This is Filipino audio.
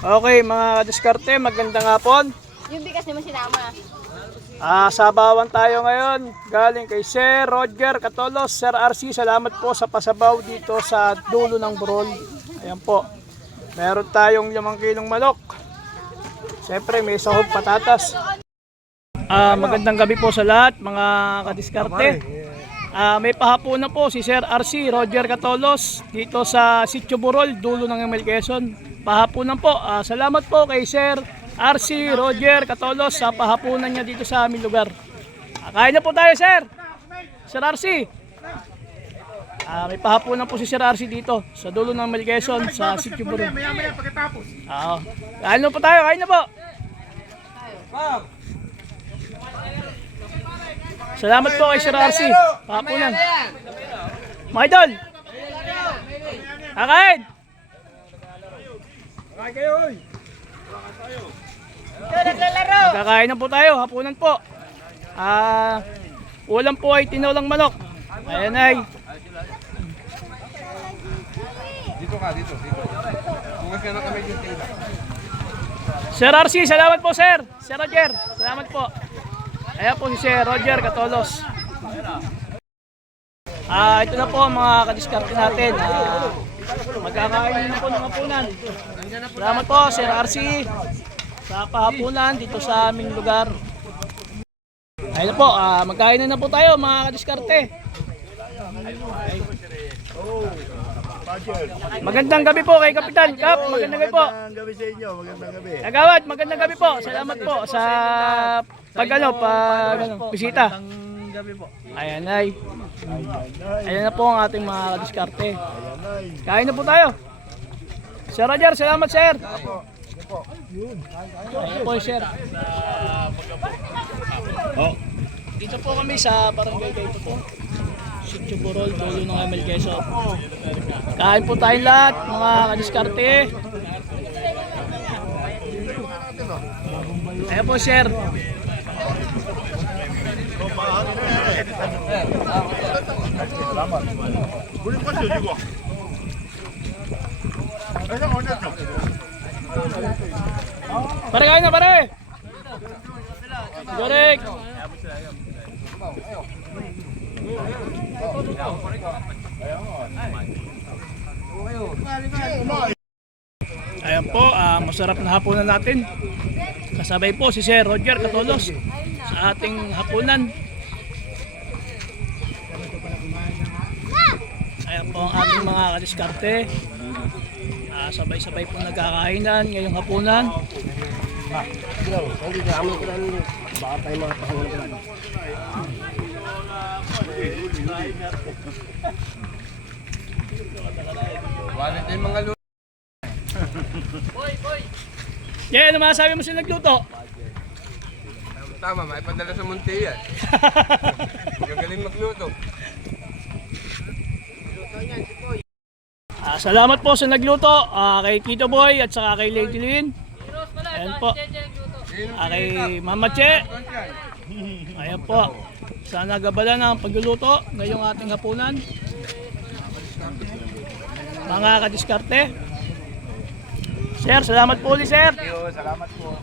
Okay, mga kadiskarte, magandang hapon. Yung bigas naman sinama. Sabawan tayo ngayon. Galing kay Sir Roger Catolos, Sir RC. Salamat po sa pasabaw dito sa dulo ng Burol. Ayan po. Meron tayong 5 kilong manok. Siyempre, may sahog patatas. Magandang gabi po sa lahat, mga kadiskarte. May pahapunan po si Sir RC Roger Catolos dito sa Sitio Burol, dulo ng ML Quezon. Pahapunan po. Salamat po kay Sir RC Roger Catolos sa pahapunan niya dito sa aming lugar. Kain na po tayo, Sir. Sir RC. May pahapunan po si Sir RC dito sa dulo ng ML Quezon sa Sitio Burol. Kain na po tayo, kain na po. Salamat po kay Sir RC. Pahapunan. Mga idol. Kakain. Magkakain na po tayo. Hapunan po. Ulam po ay tinolang manok. Ayan ay. Dito ka, dito. Bukas ka na kami yung tila. Sir RC, salamat po, Sir. Sir Roger, salamat po. Ayan po si Sir Roger Catolos. Ito na po ang mga kadiskarte natin. Magkakain na po ng hapunan. Salamat po, Sir RC, sa pahapunan dito sa aming lugar. Ayun na po, magkain na po tayo, mga kadiskarte. Magandang gabi po kay Kapitan Kap. Magandang gabi po. Magandang gabi sa inyo. Magandang gabi. Agawad, magandang gabi po. Salamat po sa bisita. Magandang gabi po. Ayan ay. Ayan na po ang ating mga diskarte. Kain na po tayo. Sir Roger, salamat, Sir. Ayan po, Sir. Dito po kami sa barangay dito po. Sitio Burol, dulo ng ML Quezon. Kain po tayong lahat, mga kadiskarte. Ayan po, Sir. Pare, kain na, pare. Correct. Ayan po, masarap na hapunan natin. Kasabay po si Sir Roger Catolos sa ating hapunan. Ayan po ang ating mga kadiskarte. Sabay-sabay po nagkakainan ngayong hapunan. Wallet yung mga luto. Yeah, ano masasabi mo sa nagluto? Tama, maipadala sa Monte yan. Magagaling magluto. Salamat po sa nagluto, kay Tito Boy at saka kay Lady Lynn. Ayan po. Kay Mama Che. Ayan po. Sana gabala ng pagluluto ngayong ating hapunan. Mga kadiskarte. Sir, salamat po ulit, Sir. Salamat po.